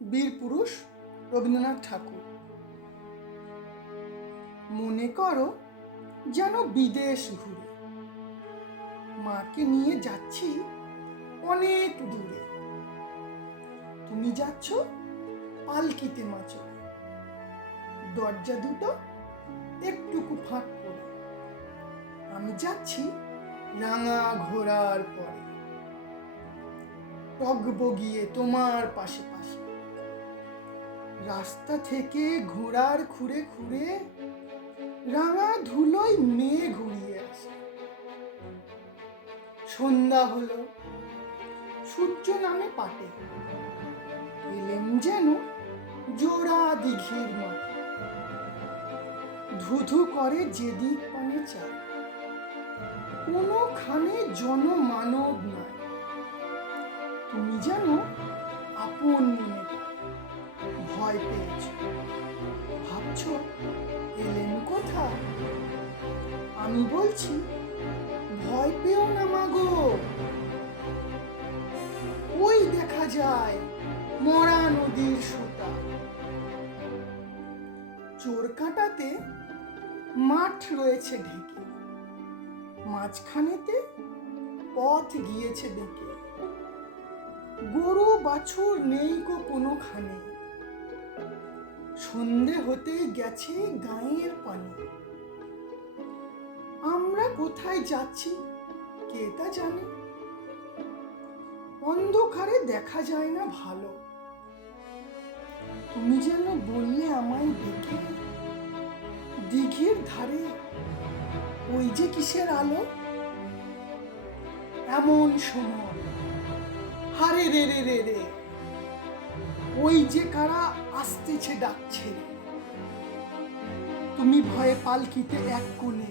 বীর পুরুষ রবীন্দ্রনাথ ঠাকুর। মনে করো যেন বিদেশ ঘুরে মাকে নিয়ে যাচ্ছি অনেক দূরে। তুমি যাচ্ছ পালকিতে মাচো, দরজা দুটো একটুকু ফাঁক করে। আমি যাচ্ছি রাঙা ঘোড়ার পরে, টগবগিয়ে তোমার পাশে পাশে। রাস্তা থেকে ঘোড়ার খুঁড়ে খুঁড়ে রাঙা ধুলোয় মেয়ে ঘুরিয়ে আসে। সন্ধ্যা হলো, সূর্য নামে পাটে, এলেম যেন জোড়া দিঘির মাঠে। ধুধু করে যেদিক পানে চায়, কোনোখানে জনমানব নাই। তুমি যেন আপন মনে ভয় পেয়েছ, ভাবছ এলেন কোথা? আমি বলছি ভয় পেও না মাগো, ওই দেখা যায় মরা নদীর সুতা। চোরকাঁটাতে মাঠ রয়েছে ঢেকে, মাঝখানেতে পথ গিয়েছে বেঁকে। গরু বাছুর নেই গো কোনোখানে, সন্ধে হতেই গেছে গাঁয়ের পানে। আমরা কোথায় যাচ্ছি কে তা জানে, অন্ধকারে দেখা যায় না ভালো। তুমি যেন বললে আমায় ডেকে, দিঘির ধারে ওই যে কিসের আলো। এমন সময় হারে রে রে রে রে, ওই যে কারা আসতেছে ডাকছে। তুমি ভয়ে পালকিতে এক কোণে,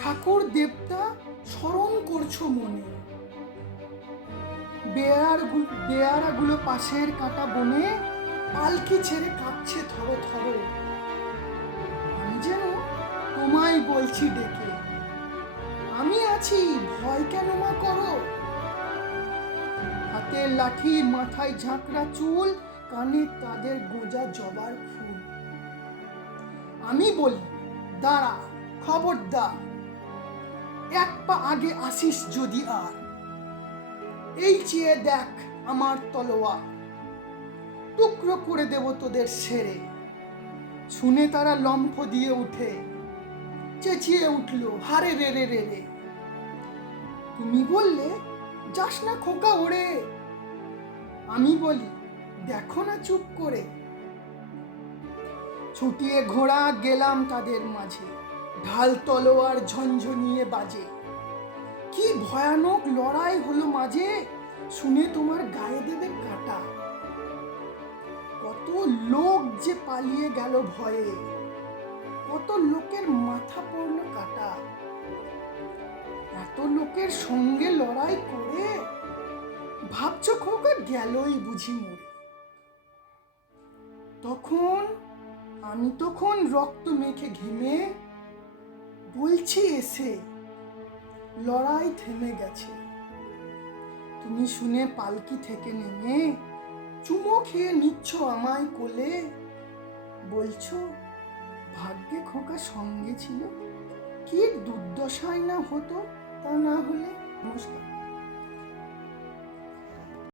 ঠাকুর দেবতা স্মরণ করছো মনে। বেয়ারাগুলো পাশের কাটা বনে পালকি ছেড়ে কাঁপছে থরো থরো। আমি যেন তোমায় বলছি ডেকে, আমি আছি, ভয় কেন মা করো। হাতের লাঠি, মাথায় ঝাঁকড়া চুল, কানে তাদের গোজা জবার ফুল। আমি বলি দাঁড়া, খবরদার, এক পা আগে আসিস যদি আর। এই চেয়ে দেখ আমার তলোয়ার, টুকরো করে দেব তোদের সেরে। শুনে তারা লম্ফ দিয়ে উঠে, চেঁচিয়ে উঠলো হারে রে রে রে রে। তুমি বললে যাস না খোকা ওড়ে, আমি বলি দেখো না চুপ করে। ছুটিয়ে ঘোড়া গেলাম তাদের মাঝে, ঢাল তলোয়ার ঝনঝনিয়ে বাজে। কি ভয়ানক লড়াই হলো মাঝে, শুনে তোমার গায়ে দেবে কাঁটা। কত লোক যে পালিয়ে গেল ভয়ে, কত লোকের মাথা পড়ল কাটা। এত লোকের সঙ্গে লড়াই করে ভাবছ খোকা গেলই বুঝি মরে। আমি তখন রক্ত মেখে ঘেমে বলছি এসে, লড়াই থেমে গেছে। তুমি শুনে পালকি থেকে নেমে চুমো খেয়ে নিচ্ছ আমায় কোলে, বলছো ভাগ্যে খোকা সঙ্গে ছিল, কি দুর্দশাই না হতো তা না হলে। নমস্কার।